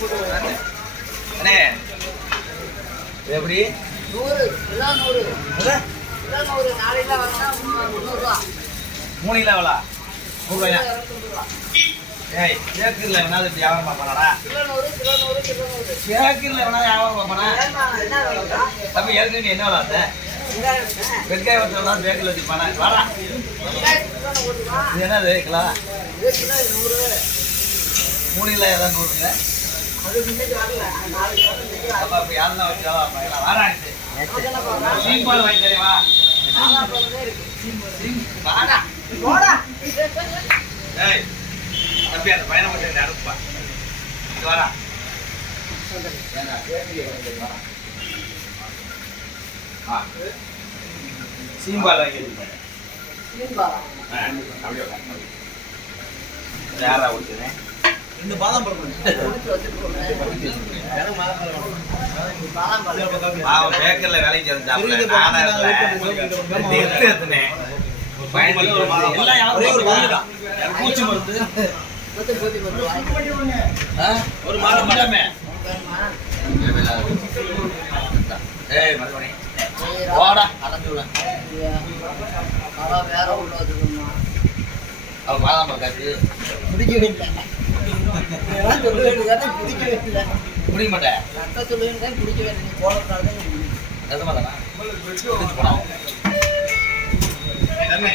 அண்ணே. எப்படி? நூறு நூறு. நூறு. மூணு கிலோவா நூறுரூவாயா ஏய் சேக்கிரில் வேணா அது வியாபாரம் பார்ப்பானா சேக்கிரில் வேணா வியாபாரம் பார்ப்பானா? தம்பி என்ன விளாத்த வெங்காயம் வச்சோம்னா சேக்கிரில் வச்சுப்பானா? வாடா. இது என்னது கிலோ? மூணு கிலோ ஏதாவது நூறுங்க? தம்பி அந்த பையனை மட்டும் இந்த அனுப்புப்பா இங்க வாடா ஏண்டா, பேக்கரி சீம்பால் வாங்கி வச்சுக்கோங்க. சீம்பாலா? ஆ, அப்படியே யாரா ஊத்துனேன் இந்த பாதாம் பழம் பேக்கரியில் வேலைக்கு பூச்சி மருந்து? ஒரு மாதம் மட்டுமே? ஏய் மறுபடி சரி, போடா அடைஞ்சு விடுவேன் அதான் வேற உள்ள வச்சுக்கணுமா அவன் பாதாம் காசு பிடிக்கவே இல்லை. இதெல்லாம் சொல்ல வேண்டியதானே பிடிக்கவே இல்லை. முடிய மாட்டேன் அத்தை சொல்ல வேண்டியதான் பிடிக்கவே இல்லை. நீ போனதுனால தான். நிஜமா தானா? குடிச்சு போனா? எனக்கு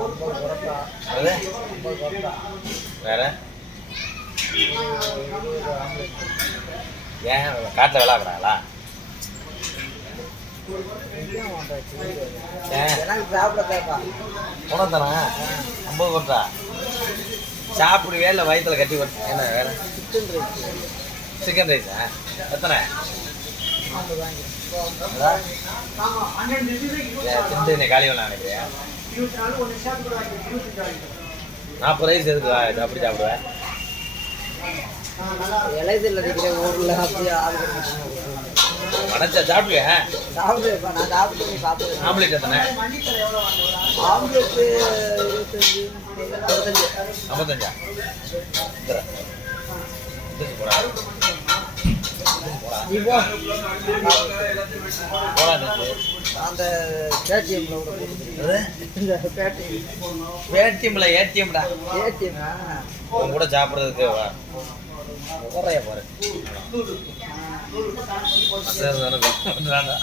ஐம்பது புரோட்டா அது? ஐம்பது புரோட்டா வேற? ஏன்? காட்டில் விளாடுறாங்களா உணவு தானா? ஐம்பது கொடுத்தா? சாப்பிடுவே இல்லை வயிற்றுல கட்டி கொடுத்து என்ன வேற சிக்கன் ரைஸ் சிக்கன் ரைஸா எத்தனை நீ காலி பண்ண நினைக்கிறியா? நாற்பது ரைஸ் எதுக்கு அப்படி சாப்பிடுவேன் இலைதில் இருக்கிற ஊரில் அப்படியே ஆள் மனச்சா சாப்பிடுவேன் நான் சாப்பிட்டு நீ சாப்பிடு. ஆம்லேட் எத்தனை? ஆம்லெட்டு இருபத்தஞ்சு. ஐம்பத்தஞ்சா. அந்த பேடிஎம்ல? இந்த பேடிஎம் ஏடிஎம்ல ஏடிஎம்டா ஏடிஎம் உன் கூட சாப்பிட்றதுக்கு வா முகரைய பாரு அதான் தானே